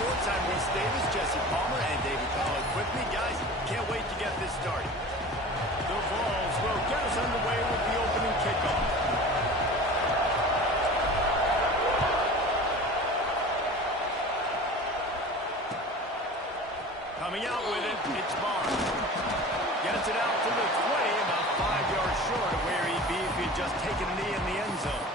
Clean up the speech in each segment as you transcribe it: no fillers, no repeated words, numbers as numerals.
Sports. I'm Reese Davis, Jesse Palmer, and David Collins with me. Guys, can't wait to get this started. The Vols will get us underway with the opening kickoff. Coming out with it, it's Barnes. Gets it out to the 20, about 5 yards short of where he'd be if he had just taken a knee in the end zone.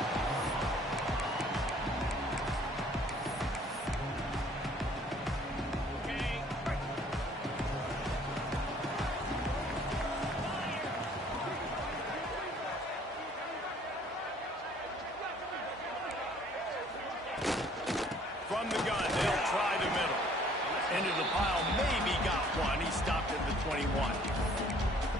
From the gun, they'll try the middle. Into the pile, maybe got one. He stopped at the 21.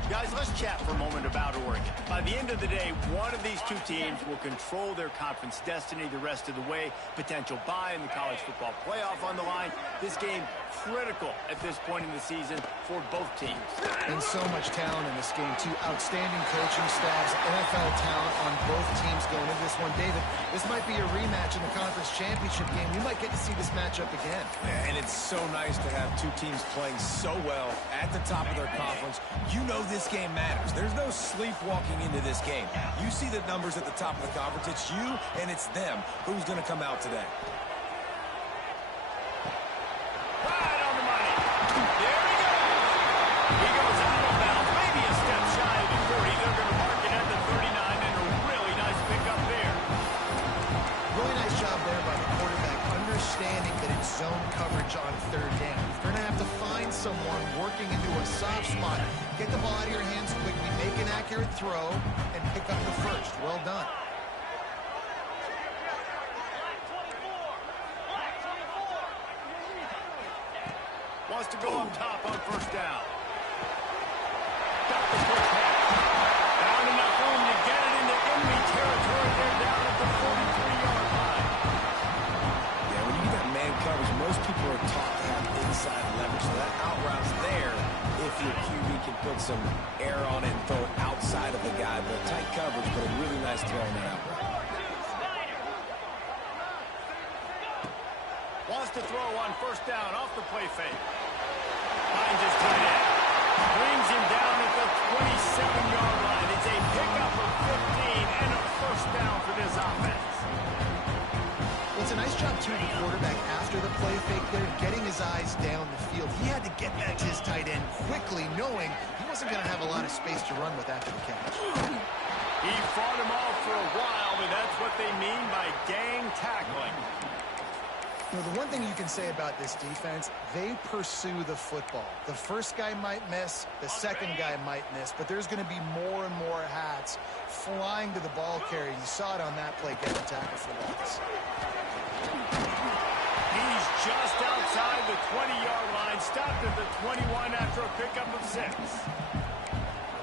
Guys, let's chat for a moment about Oregon. By the end of the day, one of these two teams will control their conference destiny the rest of the way. Potential bye in the college football playoff on the line. This game critical at this point in the season for both teams. And so much talent in this game, too. Outstanding coaching staffs, NFL talent on both teams going into this one. David, this might be a rematch in the conference championship game. We might get to see this matchup again. Yeah, and it's so nice to have two teams playing so well at the top of their conference. You know this game matters. There's no sleepwalking into this game. You see the numbers at the top of the conference. It's you and it's them. Who's going to come out today? Right on the money. There he goes. He goes out of bounds, maybe a step shy of the 40. They're going to mark it at the 39, and a really nice pickup there. Really nice job there by the quarterback, understanding that it's zone coverage on third down. You're going to have to find someone working into a soft spot. Get the ball out of your hands quickly, make an accurate throw, and pick up the first. Well done. Wants to go up top on first down. Got the quick pass. Found enough room to get it into enemy territory. They're down at the 43-yard line. Yeah, when you get that man coverage, most people are taught to have inside leverage. So that out route's there if your QB can put some air on it and throw it outside of the guy. But tight coverage, but a really nice throw on that out route. Wants to throw on first down off the play fake. Finds his tight end. Brings him down at the 27-yard line. It's a pickup of 15 and a first down for this offense. Well, it's a nice job, too, the quarterback after the play fake there, getting his eyes down the field. He had to get that to his tight end quickly, knowing he wasn't going to have a lot of space to run with after the catch. He fought him off for a while, but that's what they mean by gang tackling. You know, the one thing you can say about this defense, they pursue the football. The first guy might miss, the second guy might miss, but there's going to be more and more hats flying to the ball carrier. You saw it on that play, getting tackled for loss. He's just outside the 20-yard line, stopped at the 21 after a pickup of 6.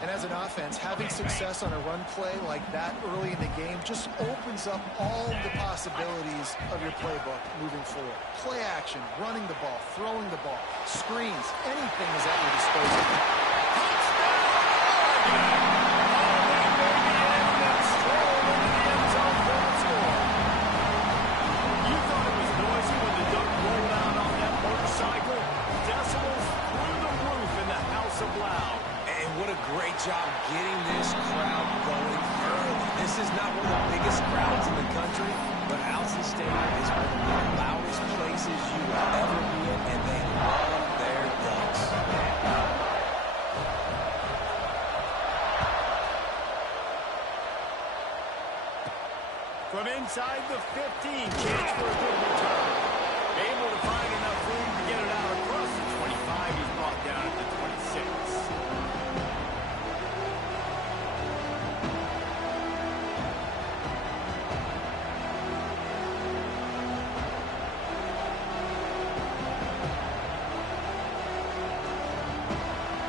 And as an offense, having success on a run play like that early in the game just opens up all the possibilities of your playbook moving forward. Play action, running the ball, throwing the ball, screens, anything is at your disposal. You thought it was noisy when the duck rolled out on that motorcycle? Decibels through the roof in the House of Loud. And what a great job getting this crowd going early. This is not one of the biggest crowds in the country, but Allen Stadium is one of the loudest places you will ever be in, and they love their ducks. From inside the 15, chance for a good return. Able to find enough room to get it out across the 25. He's brought down at the 26.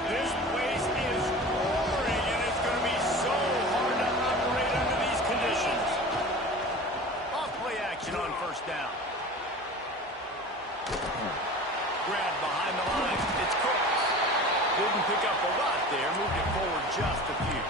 This place is roaring, and it's going to be so hard to operate under these conditions. Off play action on first down. Grab behind the line. It's Cooks. Didn't pick up a lot there. Moved it forward just a few.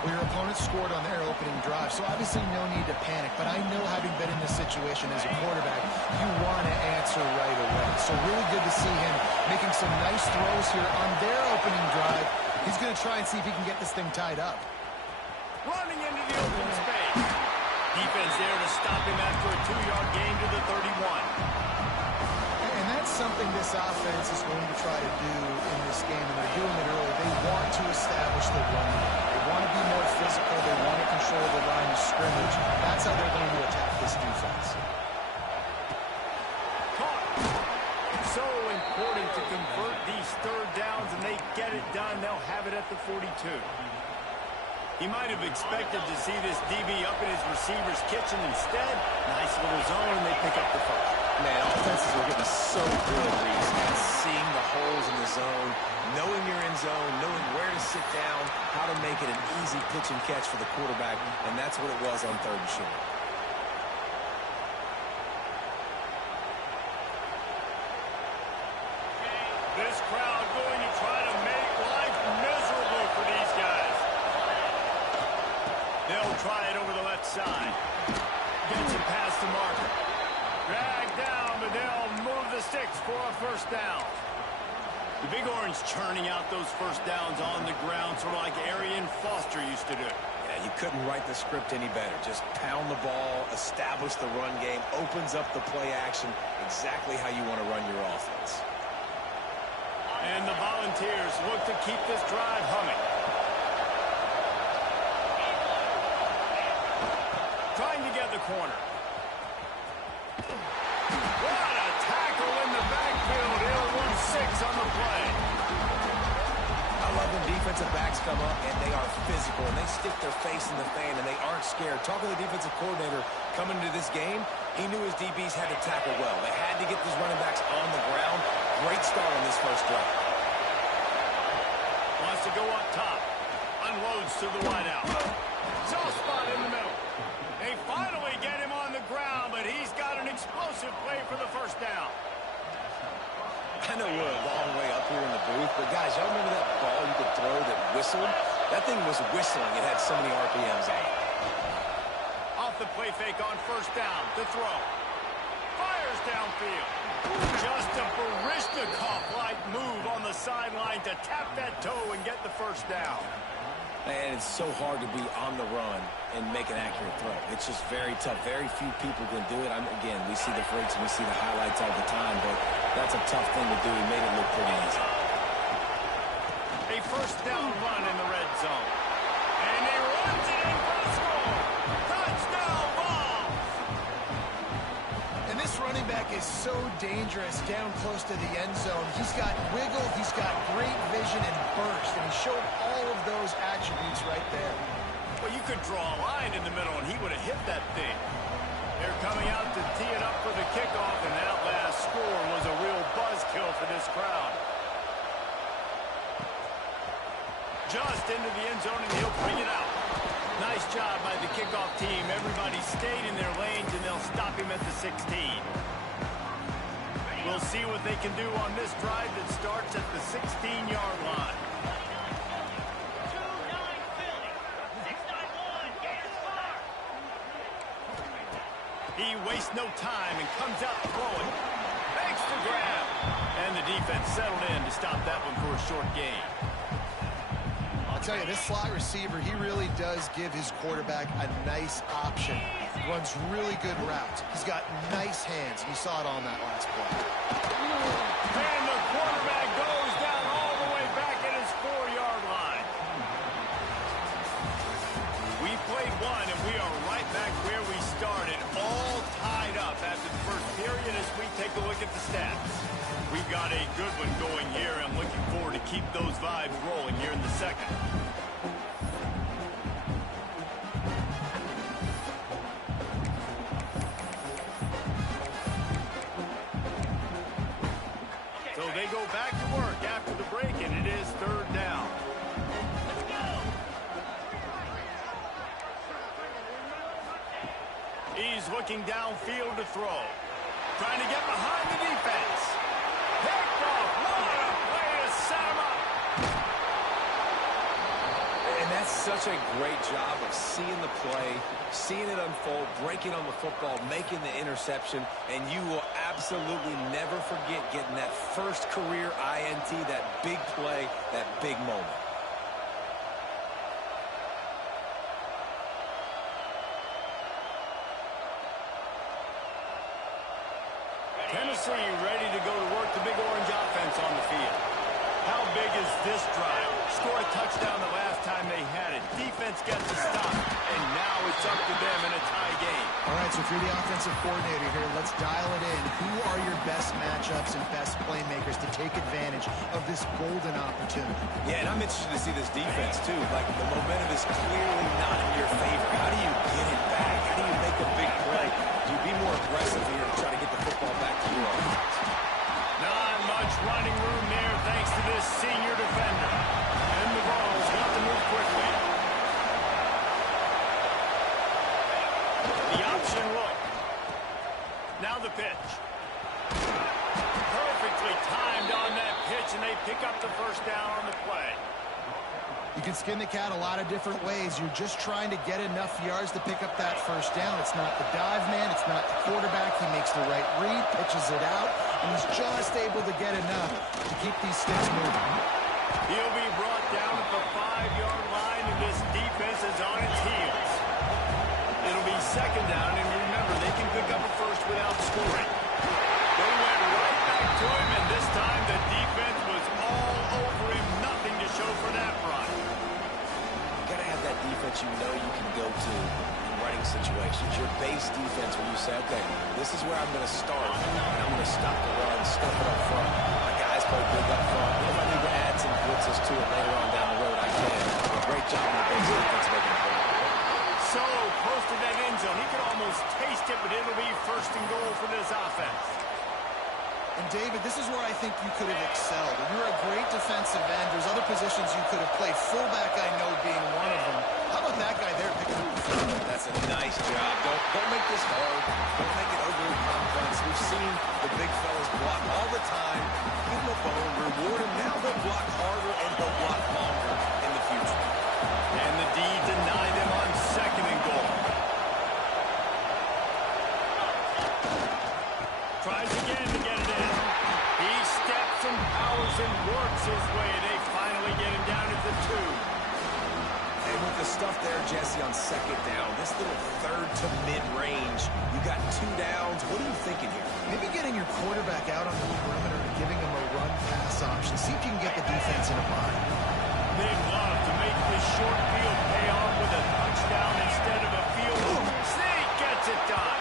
Well, your opponent scored on their opening drive, so obviously no need to panic. But I know, having been in this situation as a quarterback, you want to answer right away. So really good to see him making some nice throws here on their opening drive. He's going to try and see if he can get this thing tied up. Running into the open space. Defense there to stop him after a 2-yard gain to the 31. And that's something this offense is going to try to do in this game, and they're doing it early. They want to establish the run. They want to be more physical. They want to control the line of scrimmage. That's how they're going to attack this defense. Caught. So important to convert these third downs, and they get it done. They'll have it at the 42. He might have expected to see this DB up in his receiver's kitchen. Instead, nice little zone, and they pick up the first. Man, offenses are getting so good, Reese, at seeing the holes in the zone, knowing you're in zone, knowing where to sit down, how to make it an easy pitch and catch for the quarterback, and that's what it was on 3rd and short. This crowd going to try to make life miserable for these guys. They'll try it over the left side. Gets it past the marker. Dragged down, but they'll move the sticks for a first down. The Big Orange churning out those first downs on the ground, sort of like Arian Foster used to do. Yeah, you couldn't write the script any better. Just pound the ball, establish the run game, opens up the play action, exactly how you want to run your offense. And the Volunteers look to keep this drive humming. Trying to get the corner. What a tackle in the backfield. He'll lose 6 on the play. I love when defensive backs come up and they are physical and they stick their face in the fan and they aren't scared. Talking to the defensive coordinator coming into this game, he knew his DBs had to tackle well. They had to get these running backs on the ground. Great start on this first drive. Wants to go up top. Unloads to the wideout. Soft spot in the middle. They finally get him on the ground, but he's got an explosive play for the first down. I know we're a long way up here in the booth, but guys, y'all remember that ball you could throw that whistled? That thing was whistling. It had so many RPMs on it. Off the play fake on first down to throw. Fires downfield. Just a Barishnikov-like move on the sideline to tap that toe and get the first down. And it's so hard to be on the run and make an accurate throw. It's just very tough. Very few people can do it. Again, we see the freaks and we see the highlights all the time, but that's a tough thing to do. He made it look pretty easy. A first down run in the red zone. And he runs it in for the score. Touchdown ball. And this running back is so dangerous down close to the end zone. He's got wiggle, he's got great vision and burst, and he showed all of those attributes right there. Well, you could draw a line in the middle, and he would have hit that thing. They're coming out to tee it up for the kickoff, and that last score was a real buzzkill for this crowd. Just into the end zone, and he'll bring it out. Nice job by the kickoff team. Everybody stayed in their lanes, and they'll stop him at the 16. We'll see what they can do on this drive that starts at the 16-yard line. He wastes no time and comes out throwing. Makes the grab. And the defense settled in to stop that one for a short gain. I'll tell you, this slot receiver, he really does give his quarterback a nice option. Runs really good routes. He's got nice hands. You saw it on that last play. And the quarterback goes down all the way back at his 4-yard line. We played one, and we are right back where we started, all tied up after the first period as we take a look at the stats. We've got a good one going here. I'm looking forward to keep those vibes rolling here in the second. So they go back to work after the break, and it is 3rd down. He's looking downfield to throw. Trying to get behind the defense. Picked off. What a way to set him up. And that's such Such a great job of seeing the play, seeing it unfold, breaking on the football, making the interception, and you will absolutely never forget getting that first career INT, that big play, that big moment. Tennessee ready to go to work the big orange offense on the field. How big is this drive? Scored a touchdown the last time they had it. Defense gets a stop, and now it's up to them in a tie game. All right, so if you're the offensive coordinator here, let's dial it in. Who are your best matchups and best playmakers to take advantage of this golden opportunity? Yeah, and I'm interested to see this defense, too. Like, the momentum is clearly not in your favor. How do you get it back? How do you make a big play? Do you be more aggressive here and try to get the football back to your offense? Not much running room there thanks to this senior defender. And the Vols got to move quickly. The option look. Now the pitch. Perfectly timed on that pitch, and they pick up the first down on the play. You can skin the cat a lot of different ways. You're just trying to get enough yards to pick up that first down. It's not the dive man. It's not the quarterback. He makes the right read, pitches it out, and he's just able to get enough to keep these sticks moving. He'll be brought down at the 5-yard line, and this defense is on its heels. It'll be second down, and remember, they can pick up a first without scoring. They went right back to him, and this time the defense was all over him. Nothing to show for that run. You got to have that defense you know you can go to in running situations. Your base defense where you say, okay, this is where I'm going to start, and I'm going to stop the run, stuff it up front. My guys play big up front. If I need to add some blitzes to it later on down the road, I can. Great job on the base defense making it. So close to that end zone. He could almost taste it, but it'll be first and goal for this offense. And, David, this is where I think you could have excelled. You're a great defensive end. There's other positions you could have played. Fullback, I know, being one of them. How about that guy there picking up the field? That's a nice job. Don't make this hard. Don't make it overly complex. We've seen the big fellas block all the time. Give them a bone, reward them. Now they'll block harder and they'll block longer in the future. And the D denied them on second and goal. Tries again to get it in. He steps and powers and works his way. They finally get him down at the 2. And with the stuff there, Jesse, on second down, this little third to mid-range, you got 2 downs. What are you thinking here? Maybe getting your quarterback out on the perimeter and giving him a run-pass option. See if you can get the defense in a bind. They'd love to make this short field pay off with a touchdown instead of a field goal. Snake gets it done.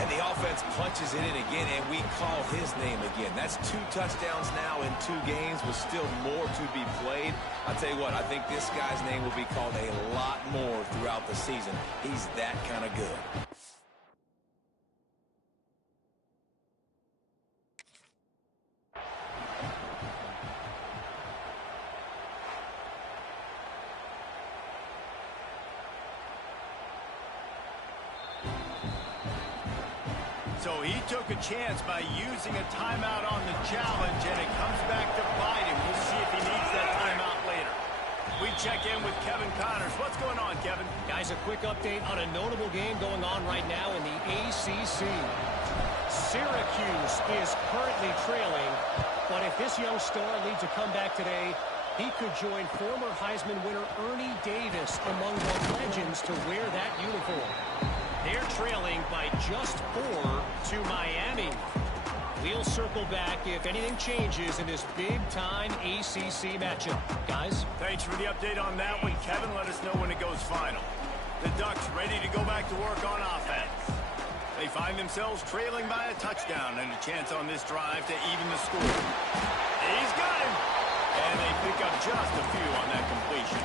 And the offense punches it in again, and we call his name again. That's 2 touchdowns now in 2 games with still more to be played. I'll tell you what, I think this guy's name will be called a lot more throughout the season. He's that kind of good. So he took a chance by using a timeout on the challenge, and it comes back to bite him. We'll see if he needs that timeout later. We check in with Kevin Connors. What's going on, Kevin? Guys, a quick update on a notable game going on right now in the ACC. Syracuse is currently trailing, but if this young star leads a comeback today, he could join former Heisman winner Ernie Davis among the legends to wear that uniform. They're trailing by just 4 to Miami. We'll circle back if anything changes in this big-time ACC matchup. Guys? Thanks for the update on that one, Kevin. Let us know when it goes final. The Ducks ready to go back to work on offense. They find themselves trailing by a touchdown and a chance on this drive to even the score. He's got him! And they pick up just a few on that completion.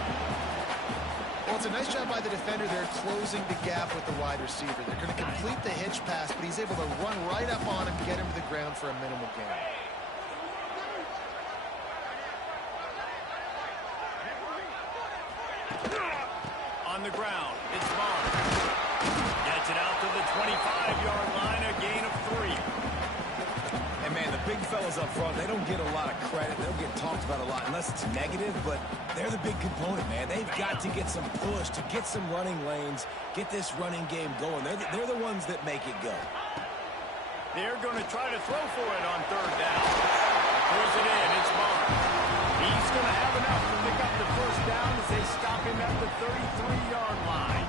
Well, it's a nice job by the defender there closing the gap with the wide receiver. They're going to complete the hitch pass, but he's able to run right up on him, get him to the ground for a minimal gain. On the ground, it's Vaughn. Gets it out to the 25-yard line, a gain of 3. And, man, the big fella fellas up front, they don't get a lot of credit. They don't get talked about a lot unless it's negative, but they're the big component, man. They've got to get some push, to get some running lanes, get this running game going. They're the ones that make it go. They're going to try to throw for it on third down. Throws it in. It's Barr. He's going to have enough to pick up the first down as they stop him at the 33-yard line.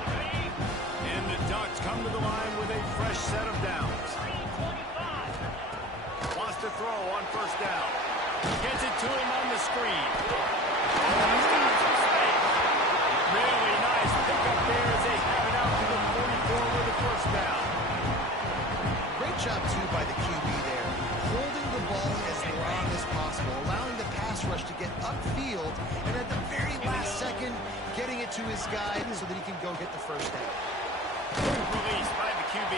And the Ducks come to the line with a fresh set of downs. Wants to throw on first down. Gets it to him on the screen. Oh, he's got some space. Really nice pickup there as they have it out to the 44 with the first down. Great job, too, by the QB there. Holding the ball as long as possible, allowing the pass rush to get upfield, and at the very last second, getting it to his guy so that he can go get the first down. Good release by the QB.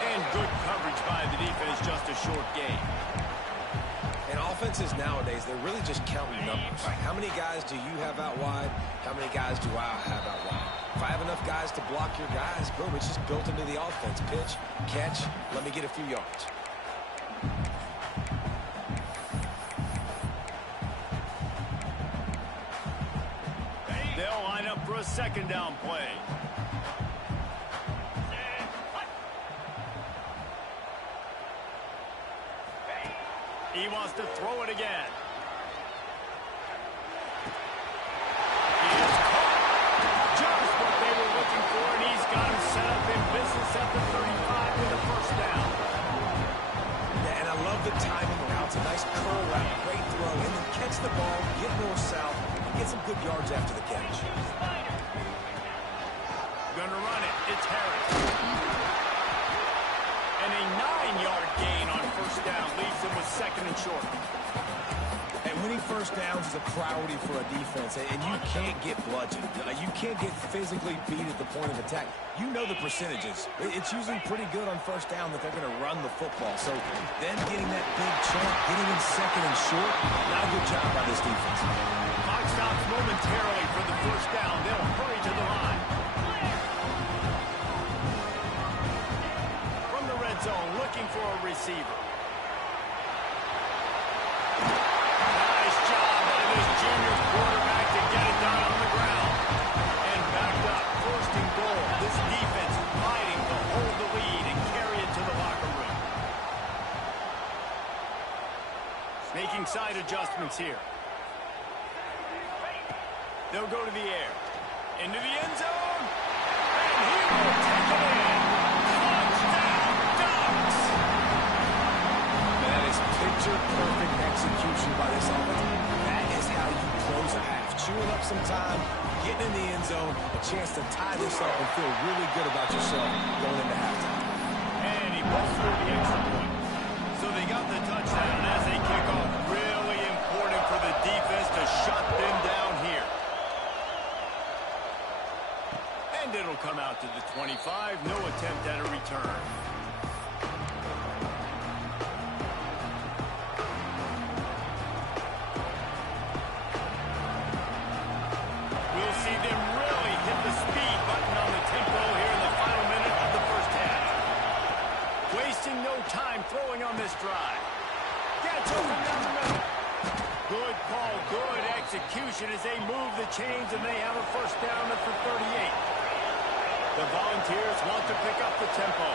And good coverage by the defense, just a short gain. And offenses nowadays, they're really just counting numbers. How many guys do you have out wide? How many guys do I have out wide? If I have enough guys to block your guys, boom, it's just built into the offense. Pitch, catch, let me get a few yards. They'll line up for a second down play. He wants to throw it again. He is caught. Just what they were looking for, and he's got him set up in business at the 35 with a first down. Yeah, and I love the timing routes. A nice curl route, great throw, and then catch the ball, get north-south, and get some good yards after the catch. Gonna run it. It's Harris. And a 9-yard gain on first down leaves him with second and short. And winning first downs is a priority for a defense, and you can't get bludgeoned. You can't get physically beat at the point of attack. You know the percentages. It's usually pretty good on first down that they're going to run the football. So then getting that big chunk, getting in second and short, not a good job by this defense. Clock stops momentarily for the first down. They'll hurry to the line. From the red zone, looking for a receiver. Nice job by this junior quarterback to get it done on the ground. And backed up, first and goal. This defense fighting to hold the lead and carry it to the locker room. Making side adjustments here. They'll go to the air. Into the end zone. And he will take it in. Touchdown, Ducks! That is picture-perfect execution by this offense. That is how you close a half. Chewing up some time, getting in the end zone, a chance to tie this up and feel really good about yourself going into halftime. And he pulls through the extra point. So they got the touchdown, and as they kick off, really important for the defense to shut them down here. And it'll come out to the 25. No attempt at a return. We'll see them really hit the speed button on the tempo here in the final minute of the first half. Wasting no time throwing on this drive. Gets open down the middle. Good call, good execution as they move the chains, and they have a first down at the 38. The Volunteers want to pick up the tempo.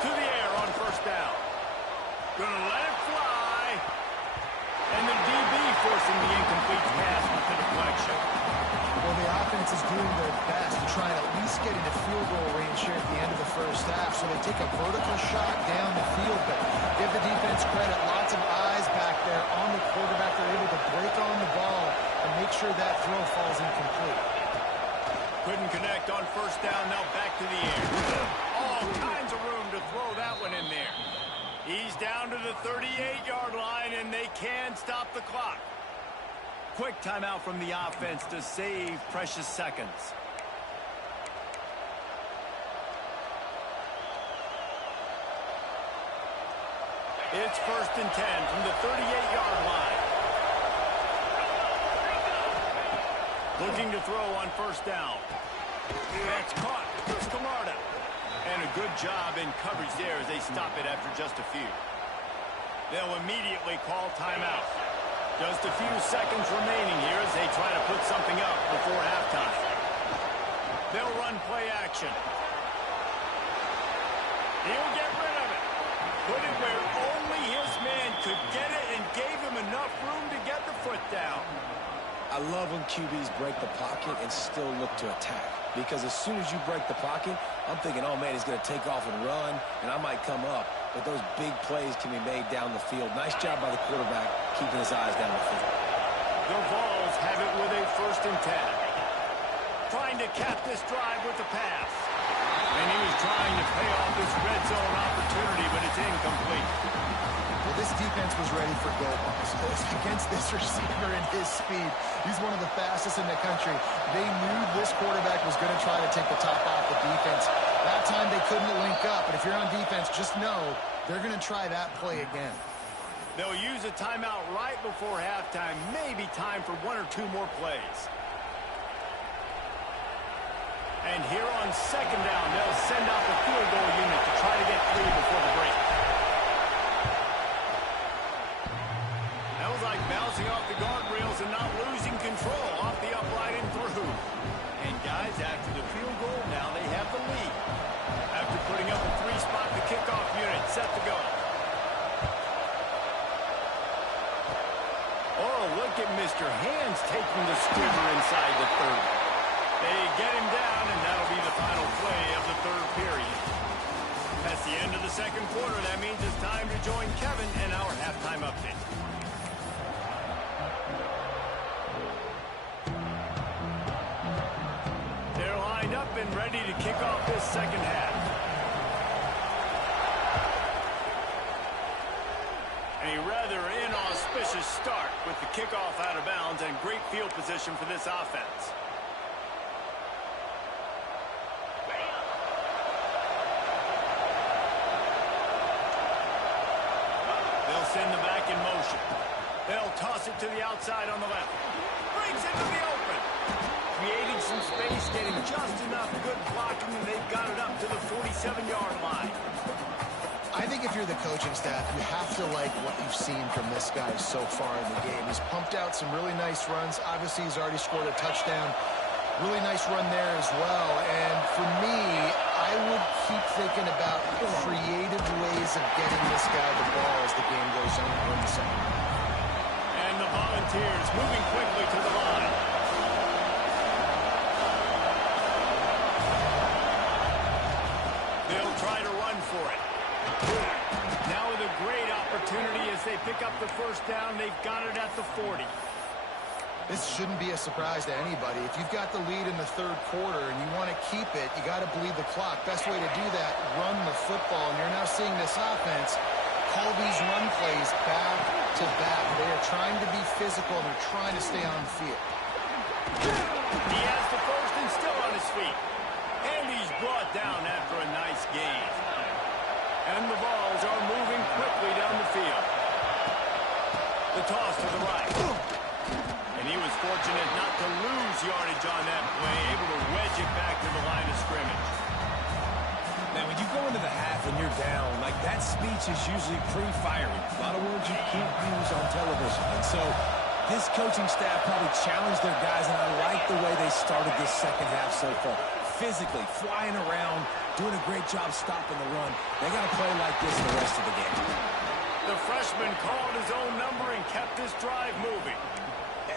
To the air on first down. Gonna let it fly. And the DB forcing the incomplete pass with the deflection. Well, the offense is doing their best to try and at least get into field goal range here at the end of the first half. So they take a vertical shot down the field, but give the defense credit. Lots of eyes back there on the quarterback. They're able to break on the ball and make sure that throw falls incomplete. Couldn't connect on first down, now back to the air. All kinds of room to throw that one in there. He's down to the 38-yard line, and they can stop the clock. Quick timeout from the offense to save precious seconds. It's first and 10 from the 38-yard line. Looking to throw on first down. That's caught. And a good job in coverage there as they stop it after just a few. They'll immediately call timeout. Just a few seconds remaining here as they try to put something up before halftime. They'll run play action. He'll get rid of it. Put it where only his man could get it and gave him enough room to get the foot down. I love when QBs break the pocket and still look to attack. Because as soon as you break the pocket, I'm thinking, oh, man, he's going to take off and run, and I might come up. But those big plays can be made down the field. Nice job by the quarterback keeping his eyes down the field. The Vols have it with a 1st and 10. Trying to cap this drive with the pass. And he was trying to pay off this red zone opportunity, but it's incomplete. Well, this defense was ready for goal balls. Against this receiver and his speed, he's one of the fastest in the country. They knew this quarterback was going to try to take the top off the defense. That time they couldn't link up, but if you're on defense, just know they're going to try that play again. They'll use a timeout right before halftime. Maybe time for 1 or 2 more plays. And here on 2nd down, they'll send out the field goal unit to try to get 3 before the break. That was like bouncing off the guardrails and not losing control off the upright and through. And guys, after the field goal, now they have the lead. After putting up a 3-spot, the kickoff unit set to go. Oh, look at Mr. Hands taking the scooter inside the 30. They get him down, and that'll be the final play of the 3rd period. That's the end of the 2nd quarter. That means it's time to join Kevin in our halftime update. They're lined up and ready to kick off this 2nd half. A rather inauspicious start with the kickoff out of bounds and great field position for this offense. Send the back in motion. They'll toss it to the outside on the left. Brings it to the open. Creating some space, getting just enough good blocking, and they've got it up to the 47-yard line. I think if you're the coaching staff, you have to like what you've seen from this guy so far in the game. He's pumped out some really nice runs. Obviously, he's already scored a touchdown. Really nice run there as well. And for me, I would keep thinking about creative ways of getting this guy the ball as the game goes on in the 2nd. And the Volunteers moving quickly to the line. They'll try to run for it. Now with a great opportunity as they pick up the 1st down. They've got it at the 40. This shouldn't be a surprise to anybody. If you've got the lead in the 3rd quarter and you want to keep it, you got to bleed the clock. Best way to do that, run the football. And you're now seeing this offense call these run plays back to back. They are trying to be physical, and they're trying to stay on the field. He has the 1st and still on his feet. And he's brought down after a nice gain. And the Vols are moving quickly down the field. The toss to the right. And he was fortunate not to lose yardage on that play, able to wedge it back to the line of scrimmage. Now, when you go into the half and you're down, like that speech is usually pretty fiery. A lot of words you can't use on television. And so this coaching staff probably challenged their guys, and I like the way they started this 2nd half so far. Physically, flying around, doing a great job stopping the run. They got to play like this the rest of the game. The freshman called his own number and kept this drive moving.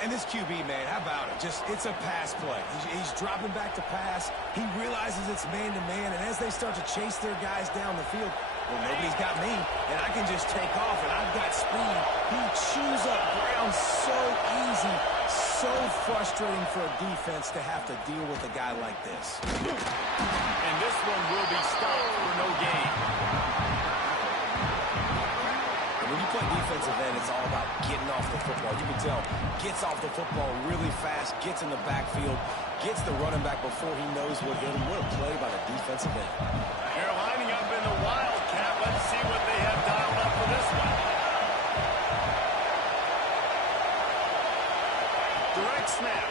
And this QB, man, how about it? It's a pass play. He's dropping back to pass. He realizes it's man-to-man, and as they start to chase their guys down the field, well, nobody's got me, and I can just take off, and I've got speed. He chews up ground so easy, so frustrating for a defense to have to deal with a guy like this. And this one will be stopped for no gain. When you play defensive end, it's all about getting off the football. You can tell, gets off the football really fast, gets in the backfield, gets the running back before he knows what hit him. What a play by the defensive end. They're lining up in the Wildcat. Let's see what they have dialed up for this one. Direct snap.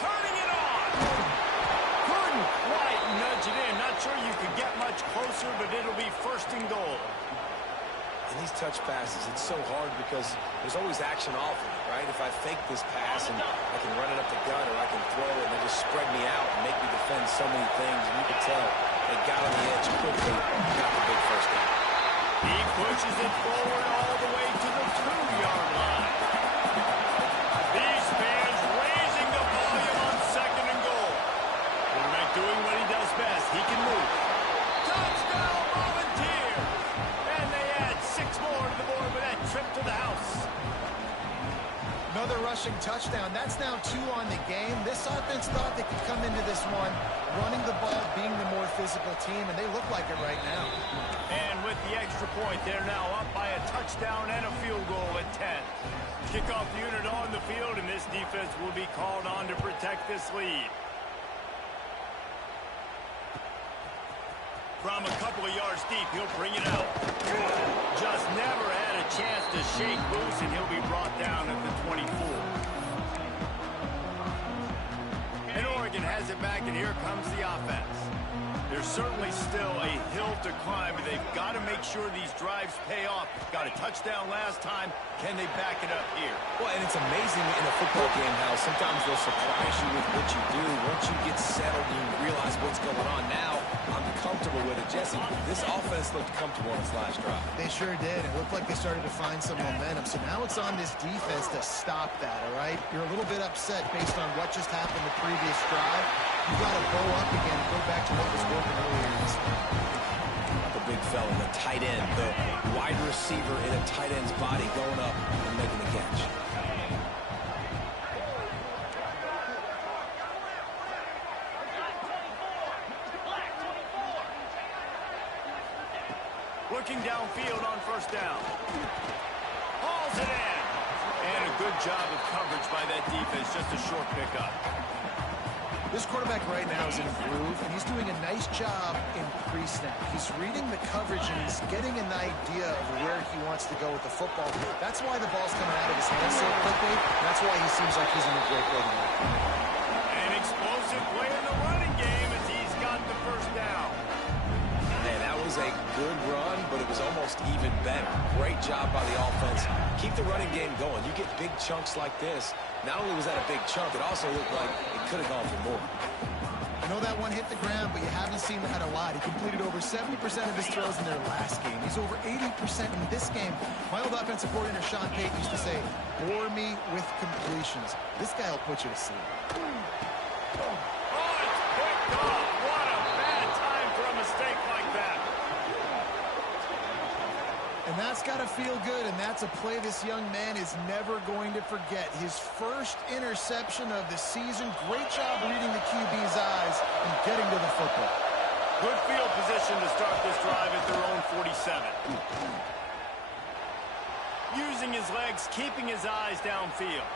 Turning it on. Couldn't quite nudge it in. Not sure you could get much closer, but it'll be 1st and goal. In these touch passes, it's so hard because there's always action off of it, right? If I fake this pass and I can run it up the gut or I can throw it and they just spread me out and make me defend so many things, and you can tell they got on the edge quickly and got the big first down. He pushes it forward all the way to the 2-yard line. These fans raising the volume on 2nd and goal. Quarterback doing what he does best. He can move. Touchdown, Volunteer! And they add 6 more to the board with that trip to the house. Another rushing touchdown. That's now 2 on the game. This offense thought they could come into this one running the ball, being the more physical team, and they look like it right now. And with the extra point, they're now up by a touchdown and a field goal at 10. Kickoff unit on the field, and this defense will be called on to protect this lead. From a couple of yards deep, he'll bring it out. Just never had a chance to shake loose, and he'll be brought down at the 24. And Oregon has it back, and here comes the offense. There's certainly still a hill to climb, but they've got to make sure these drives pay off. Got a touchdown last time. Can they back it up here? Well, and it's amazing in a football game how sometimes they'll surprise you with what you do. Once you get settled and you realize what's going on now, I'm comfortable with it. Jesse, this offense looked comfortable on its last drive. They sure did. It looked like they started to find some momentum. So now it's on this defense to stop that, all right? You're a little bit upset based on what just happened the previous drive. You've got to bow up again and go back to what was working earlier in this game. The big fella, the tight end, the wide receiver in a tight end's body going up and making the catch. Looking downfield on 1st down. Hauls it in. And a good job of coverage by that defense. Just a short pickup. This quarterback right now is in a groove, and he's doing a nice job in pre-snap. He's reading the coverage, and he's getting an idea of where he wants to go with the football. That's why the ball's coming out of his hands so quickly. That's why he seems like he's in a great rhythm. An explosive play in the running game as he's got the 1st down. Man, that was a good run, but it was almost even better. Great job by the offense. Keep the running game going. You get big chunks like this. Not only was that a big chunk, it also looked like it could have gone for more. I know that one hit the ground, but you haven't seen that a lot. He completed over 70% of his throws in their last game. He's over 80% in this game. My old offensive coordinator, Sean Payton, used to say, bore me with completions. This guy will put you to sleep. Oh, it's picked off. What a bad time for a mistake like that. And that's got to feel good, and that's a play this young man is never going to forget. His first interception of the season. Great job reading the QB's eyes and getting to the football. Good field position to start this drive at their own 47. Using his legs, keeping his eyes downfield.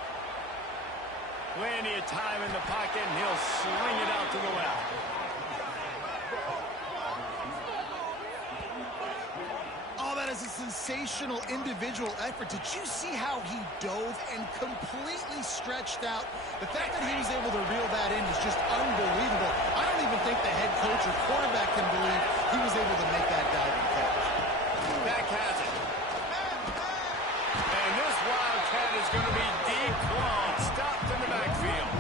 Plenty of time in the pocket, and he'll sling it out to the left. Is a sensational individual effort. Did you see how he dove and completely stretched out? The fact that he was able to reel that in is just unbelievable. I don't even think the head coach or quarterback can believe he was able to make that diving catch. Back has it. And this Wildcat is going to be deep long, stopped in the backfield.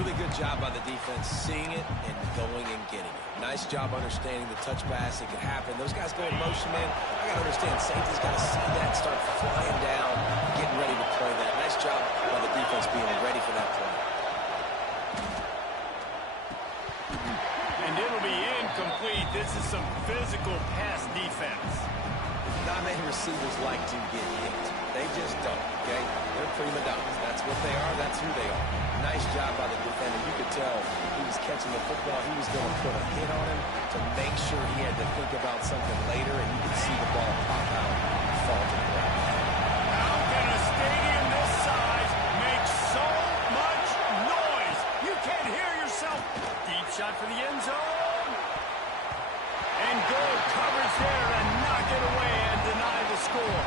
Really good job by the defense, seeing it and going and getting it. Nice job understanding the touch pass. It could happen. Those guys go in motion, man. I got to understand, safety's got to see that, start flying down, getting ready to play that. Nice job by the defense being ready for that play. And it'll be incomplete. This is some physical pass defense. Not-many receivers like to get hit. They just don't, okay? They're prima donnas. That's what they are. That's who they are. Nice job by the defender. You could tell he was catching the football. He was going to put a hit on him to make sure he had to think about something later, and you could see the ball pop out and fall to the ground. How can a stadium this size make so much noise? You can't hear yourself. Deep shot for the end zone. And good coverage there to knock it away and deny the score.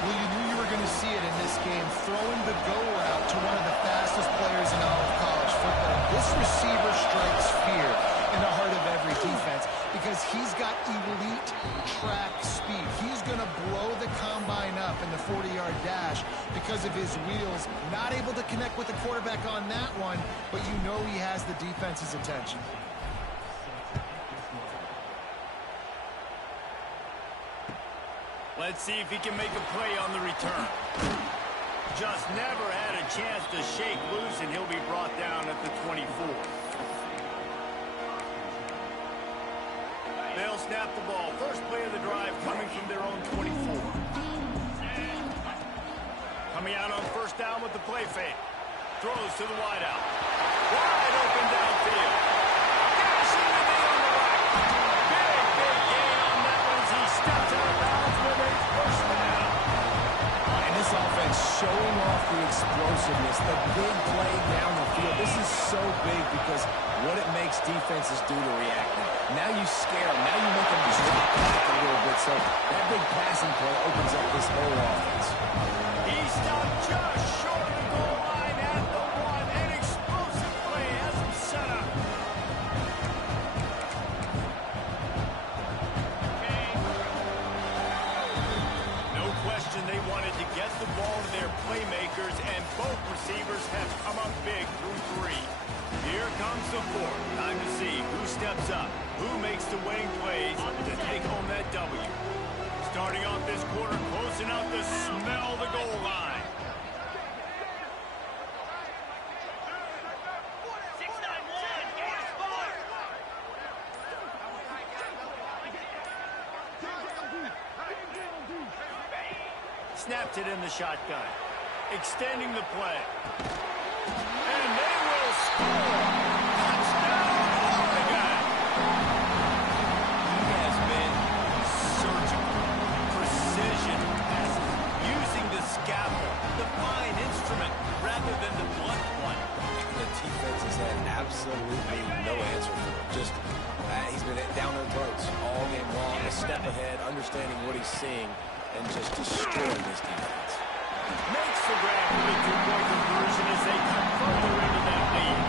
Well, you knew you were going to see it in this game, throwing the go route to one of the fastest players in all of college football. This receiver strikes fear in the heart of every defense because because he's got elite track speed. He's going to blow the combine up in the 40-yard dash because of his wheels. Not able to connect with the quarterback on that one, but you know he has the defense's attention. Let's see if he can make a play on the return. Just never had a chance to shake loose, and he'll be brought down at the 24. They'll snap the ball. First play of the drive coming from their own 24. Coming out on first down with the play fake. Throws to the wideout. Wide open downfield. Dashing the knee on the right. Big gain on that one as he steps out of bounds with a first down. And this offense showing off the explosiveness, the big play down the field. This is so big because what it makes defenses do to react now. Now you scare them. Now you make them drop back a little bit. So that big passing play opens up this whole offense. He stopped just short of the goal line at the one. An explosive play has him set up. No question they wanted to get the ball to their playmakers, and both receivers have come up big through three. Here comes the fourth. Time to see who steps up, who makes the winning plays to take home that W. Starting off this quarter, close enough to smell the goal line. Snapped it in the shotgun. Extending the play. And they will score. Touchdown, Oregon. He has been surgical, precision passing, using the scalpel, the fine instrument, rather than the blunt one. The defense has had absolutely no answer for him. Just, he's been down their throats all game long, a step ahead, understanding what he's seeing, and just destroying this defense. Makes the grab for the two-point conversion as they cut further into that lead.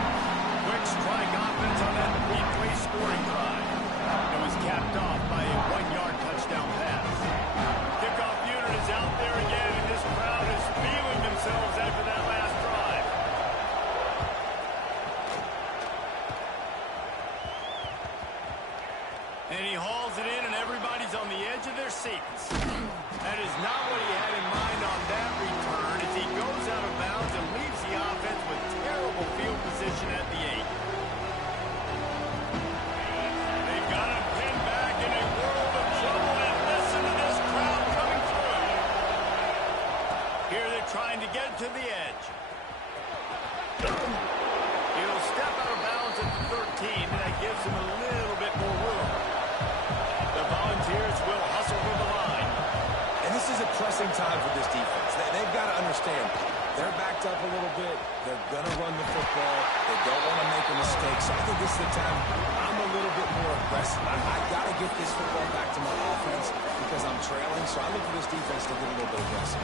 Quick strike offense on that three-play scoring drive. It was capped off by a one-yard touchdown pass. Kickoff unit is out there again, and this crowd is feeling themselves after that last drive. And he hauls it in, and everybody's on the edge of their seats. That is not what he had in mind on that return as he goes out of bounds and leaves the offense with terrible field position at the 8. They've got him pinned back in a world of trouble, and listen to this crowd coming through. Here they're trying to get to the edge. He'll step out of bounds at the 13, and that gives him a little bit more room. The Volunteers will hustle to the line. And this is a pressing time for this defense. They've got to understand, they're backed up a little bit. They're going to run the football. They don't want to make a mistake. So I think this is the time I'm a little bit more aggressive. I got to get this football back to my offense because I'm trailing. So I look for this defense to get a little bit aggressive.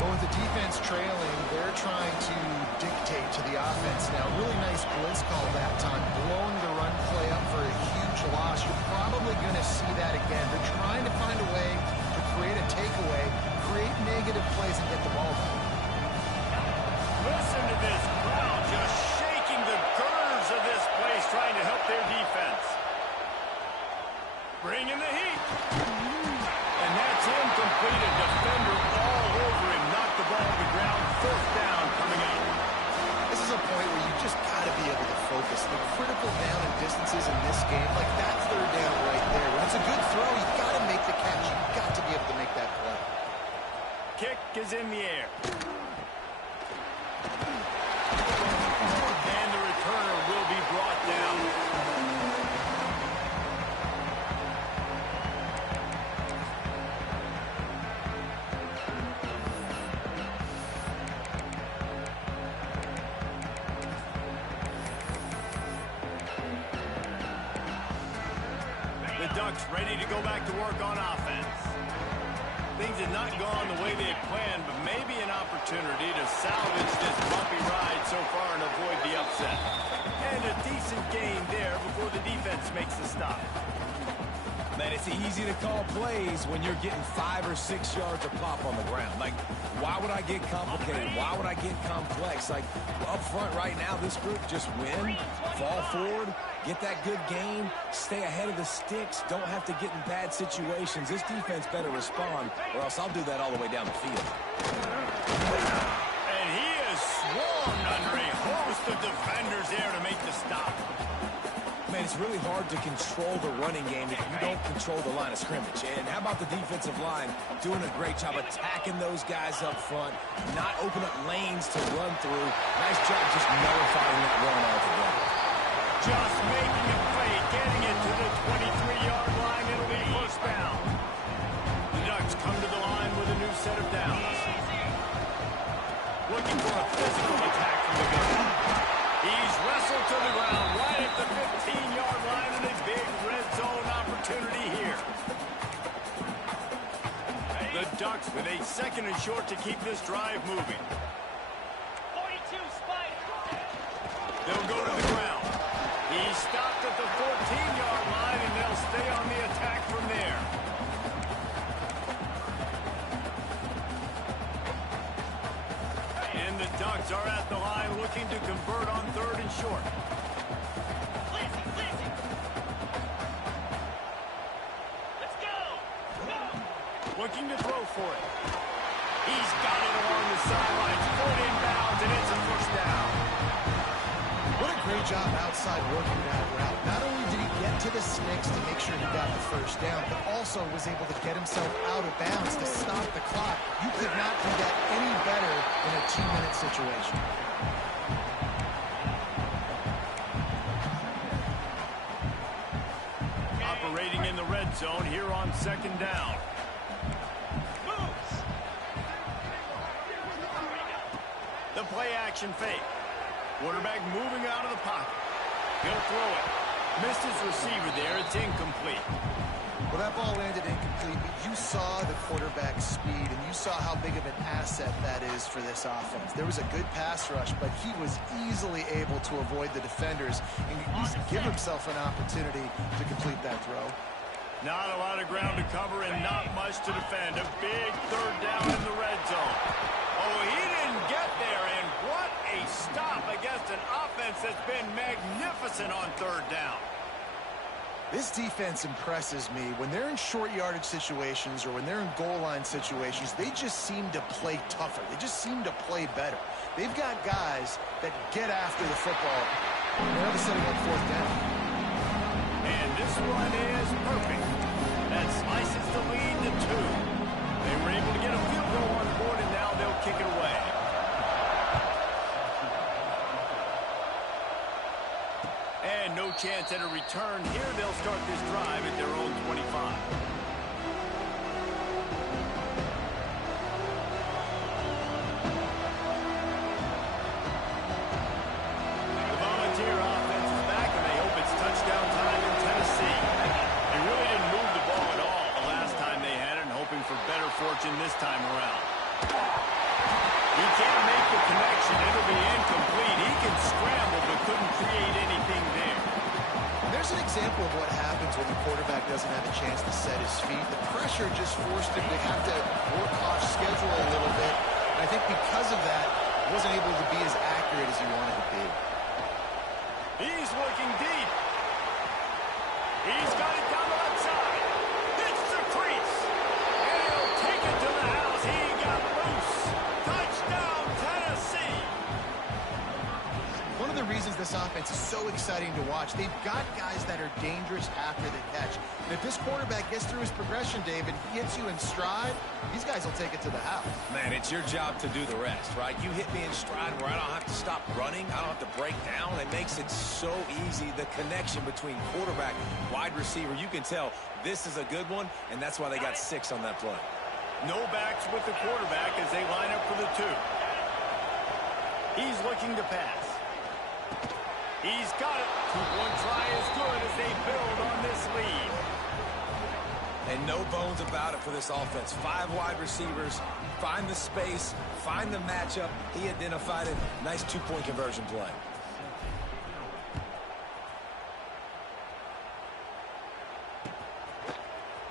But with the defense trailing, they're trying to dictate to the offense now. Really nice blitz call that time, blowing the run play up for a huge loss. You're probably going to see that again. They're trying to find a way to create a takeaway, create negative plays, and get the ball back. Listen to this crowd just shaking the girders of this place, trying to help their defense. Bringing the heat. And that's incomplete. A defender all over him. Knocked the ball to the ground. Fourth down coming up. This is a point where you just got to be able to focus. The critical down and distances in this game, like that third down right there. When it's a good throw, you've got to make the catch. You've got to be able to make that play. Kick is in the air. And the returner will be brought down. The Ducks ready to go back to work on offense. Things had not gone the way they had planned, but maybe an opportunity to salvage this bumpy ride so far and avoid the upset. And a decent gain there before the defense makes the stop. Man, it's easy to call plays when you're getting 5 or 6 yards of pop on the ground. Like, why would I get complicated? Why would I get complex? Like, up front right now, this group just win, fall forward, get that good gain, stay ahead of the sticks, don't have to get in bad situations. This defense better respond, or else I'll do that all the way down the field. And he is swarmed under a host of defenders there to make the stop. Man, it's really hard to control the running game if you don't control the line of scrimmage. And how about the defensive line doing a great job attacking those guys up front, not open up lanes to run through. Nice job just nullifying that run altogether. Just making a play, getting it to the 23-yard line. It'll be first down. The Ducks come to the line with a new set of downs. Looking for a physical attack from the gun. He's wrestled to the ground right at the 15-yard line, and a big red zone opportunity here. The Ducks with a second and short to keep this drive moving. 42 Spider. They'll go to the ground. He's stopped at the 14-yard line, and they'll stay on the attack from there. And the Ducks are at the line looking to convert on third and short. Let's go. Looking to throw for it. He's got it along the sidelines. Put inbounds, and it's a first down. What a great job outside working that route. Not only did he get to the sticks to make sure he got the first down, but also was able to get himself out of bounds to stop the clock. You could not do that any better in a 2-minute situation. Operating in the red zone here on second down. The play action fake. Quarterback moving out of the pocket. He'll throw it. Missed his receiver there. It's incomplete. Well, that ball landed incomplete, but you saw the quarterback's speed, and you saw how big of an asset that is for this offense. There was a good pass rush, but he was easily able to avoid the defenders and at least give himself an opportunity to complete that throw. Not a lot of ground to cover and not much to defend. A big third down in the red zone. Oh, he didn't get there, and what a stop against an offense that's been magnificent on third down. This defense impresses me. When they're in short yardage situations or when they're in goal line situations, they just seem to play tougher. They just seem to play better. They've got guys that get after the football. They're setting up fourth down. And this one is perfect. That slices the lead to 2. They were able to get a field goal on the board, and now they'll kick it away. And no chance at a return here. They'll start this drive at their own 25. The Volunteer offense is back, and they hope it's touchdown time in Tennessee. They really didn't move the ball at all the last time they had it, and hoping for better fortune this time around. He can't make the connection. It'll be incomplete. He can scramble, but couldn't create anything there. There's an example of what happens when the quarterback doesn't have a chance to set his feet. The pressure just forced him to have to work off schedule a little bit. And I think because of that, he wasn't able to be as accurate as he wanted to be. He's looking deep. He's got it down the left side. Hits the crease. And he'll take it to the house. He got loose. Touchdown, Tennessee. One of the reasons this offense is so exciting to watch, they've got guys that are dangerous after the catch. And if this quarterback gets through his progression, David, hits you in stride, these guys will take it to the house. Man, it's your job to do the rest, right? You hit me in stride where I don't have to stop running. I don't have to break down. It makes it so easy. The connection between quarterback, wide receiver, you can tell this is a good one, and that's why they got 6 on that play. No backs with the quarterback as they line up for the 2. He's looking to pass. He's got it. 2-point try is good as they build on this lead. And no bones about it for this offense. 5 wide receivers, find the space, find the matchup. He identified it. Nice 2-point conversion play.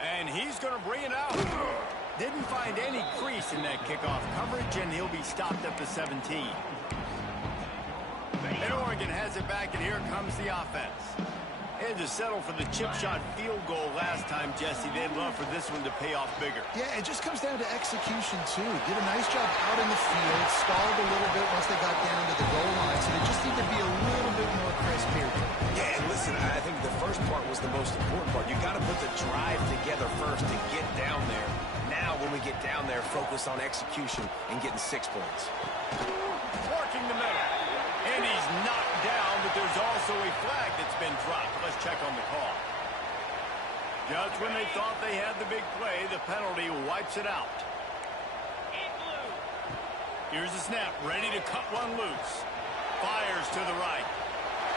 And he's going to bring it out. Didn't find any crease in that kickoff coverage, and he'll be stopped at the 17. And Oregon has it back, and here comes the offense. They had to settle for the chip shot field goal last time, Jesse. They'd love for this one to pay off bigger. Yeah, it just comes down to execution, too. Did a nice job out in the field, stalled a little bit once they got down to the goal line, so they just need to be a little bit more crisp here. Yeah, and listen, I think the first part was the most important part. You got to put the drive together first to get down there. Now, when we get down there, focus on execution and getting 6 points. Working the middle. And he's knocked down, but there's also a flag that's been dropped. Let's check on the call. Just when they thought they had the big play, the penalty wipes it out. Here's the snap, ready to cut one loose. Fires to the right.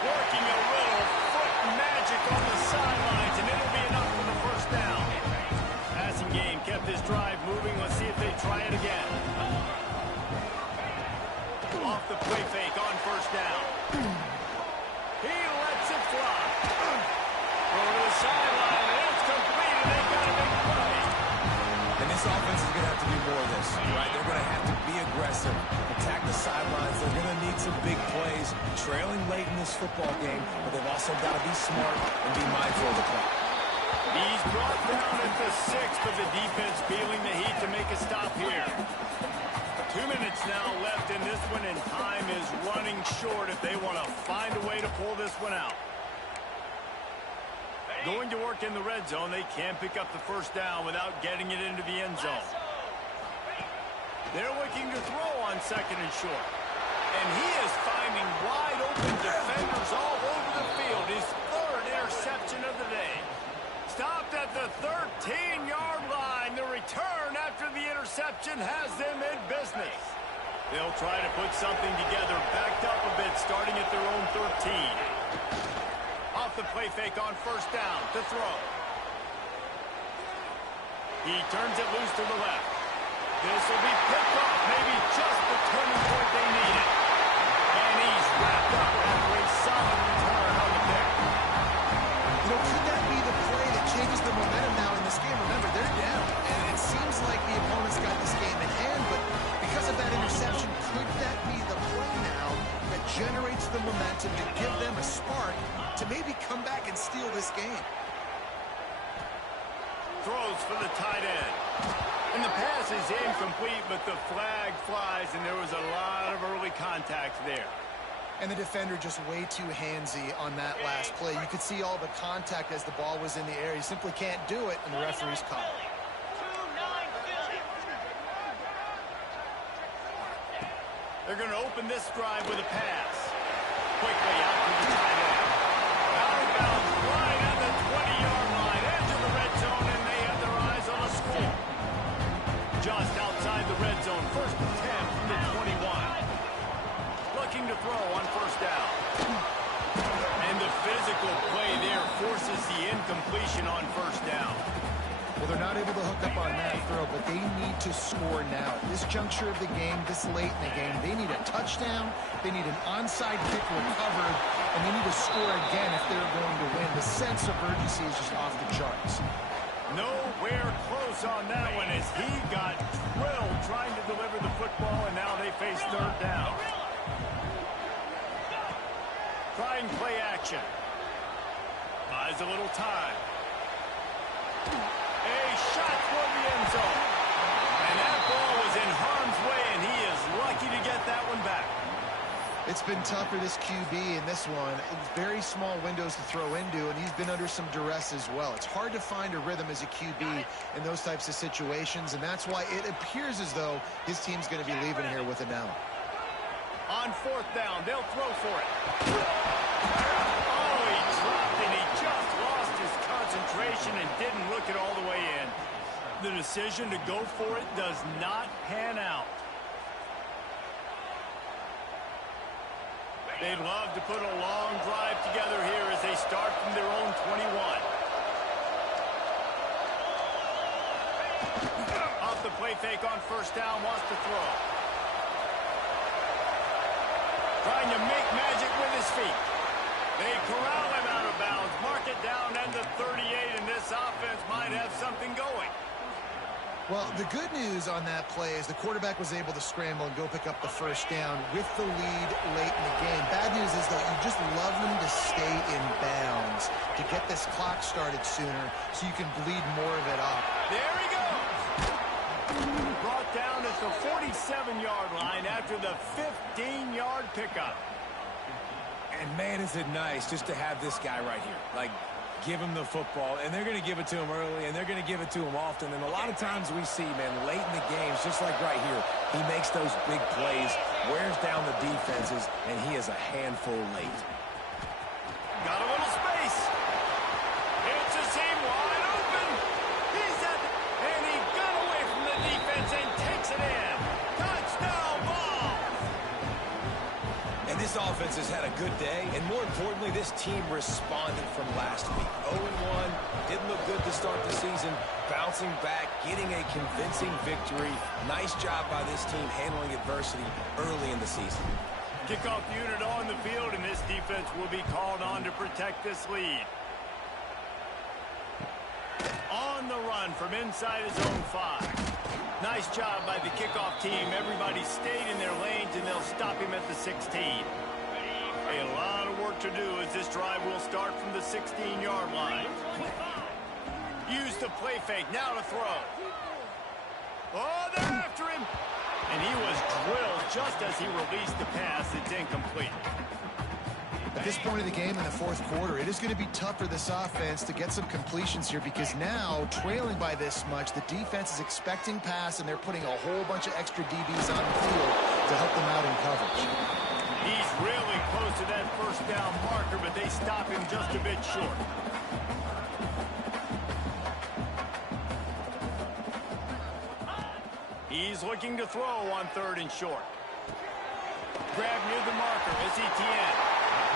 Working a little foot magic on the sidelines, and it'll be enough for the first down. Passing game kept this drive moving. Let's see if they try it again. Off the play fake on first down. He lets it fly. Throw to the sideline, and it's complete, and they got a big play. And this offense is going to have to do more of this, right? They're going to have to be aggressive, attack the sidelines. They're going to need some big plays, trailing late in this football game, but they've also got to be smart and be mindful of the clock. He's brought down at the 6, but the defense feeling the heat to make a stop here. 2 minutes now left in this one, and time is running short if they want to find a way to pull this one out. Going to work in the red zone. They can't pick up the first down without getting it into the end zone. They're looking to throw on 2nd and short. And he is finding wide open defenders all over the field. His 3rd interception of the day. Stopped at the 13-yard line. The return after the interception has them in business. They'll try to put something together, backed up a bit, starting at their own 13. Off the play fake on first down to throw. He turns it loose to the left. This will be picked off, maybe just the turning point they needed. And he's wrapped up after a solid return on the pick. You know, could that be the play that changes the momentum now in this game? Remember, they're down, and it seems like the opponent's got this game in hand, but because of that interception, could that be the play now that generates the momentum to give them a spark to maybe come back and steal this game? Throws for the tight end. And the pass is incomplete, but the flag flies, and there was a lot of early contact there. And the defender just way too handsy on that last play. You could see all the contact as the ball was in the air. He simply can't do it, and the referee's call. They're going to open this drive with a pass. Quickly out to the tight end. Out of bounds, right at the 20-yard line, edge of the red zone, and they have their eyes on a score. Just outside the red zone, 1st and 10 from the 21. Looking to throw on first down. And the physical play there forces the incompletion on first down. Well, they're not able to hook up on that throw, but they need to score now. At this juncture of the game, this late in the game, they need a touchdown, they need an onside kick recovered, and they need to score again if they're going to win. The sense of urgency is just off the charts. Nowhere close on that one as he got drilled trying to deliver the football, and now they face 3rd down. Trying play action. Buys a little time. A shot toward the end zone. And that ball was in harm's way, and he is lucky to get that one back. It's been tough for this QB in this one. Very small windows to throw into, and he's been under some duress as well. It's hard to find a rhythm as a QB in those types of situations, and that's why it appears as though his team's going to be leaving here with it now. On 4th down, they'll throw for it. Oh, he dropped, and he just lost his concentration and didn't look it all the way in. The decision to go for it does not pan out. They'd love to put a long drive together here as they start from their own 21. Off the play fake on first down, wants to throw. Trying to make magic with his feet. They corral him out of bounds, mark it down at the 38, and this offense might have something Well, the good news on that play is the quarterback was able to scramble and go pick up the first down with the lead late in the game. Bad news is, though, you just love them to stay in bounds to get this clock started sooner so you can bleed more of it off. There he goes. Brought down at the 47-yard line after the 15-yard pickup. And, man, is it nice just to have this guy right here. Like, give him the football, and they're going to give it to him early, and they're going to give it to him often. And a lot of times we see, man, late in the games, just like right here, he makes those big plays, wears down the defenses, and he is a handful late. Got a little space. It's a seam wide open. He's at, and he got away from the defense and takes it in. Touchdown ball. And this offense has had a good day, and more importantly, this team responded from last week. 0-1, didn't look good to start the season, bouncing back, getting a convincing victory. Nice job by this team handling adversity early in the season. Kickoff unit on the field, and this defense will be called on to protect this lead. On the run from inside his own 5. Nice job by the kickoff team. Everybody stayed in their lanes, and they'll stop him at the 16. A lot of work to do as this drive will start from the 16-yard line. Use the play fake. Now to throw. Oh, they're after him. And he was drilled just as he released the pass. It's incomplete. At this point of the game in the fourth quarter, it is going to be tough for this offense to get some completions here because now, trailing by this much, the defense is expecting pass, and they're putting a whole bunch of extra DBs on the field to help them out in coverage. He's really close to that first down marker, but they stop him just a bit short. He's looking to throw on 3rd and short. Grab near the marker as Etienne.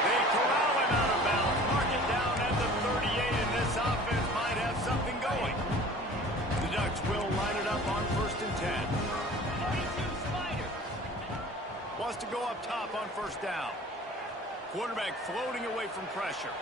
They corral him out of bounds. Mark it down at the 38, and this offense might have something going. The Ducks will line it up on 1st and 10. 42 spider. Wants to go up top on 1st down. Quarterback floating away from pressure.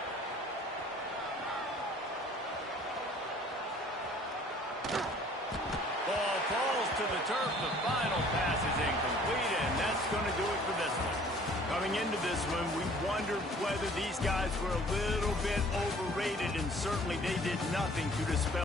Ball falls to the turf. The final pass is incomplete, and that's going to do it for this one. Coming into this one, we wondered whether these guys were a little bit overrated, and certainly they did nothing to dispel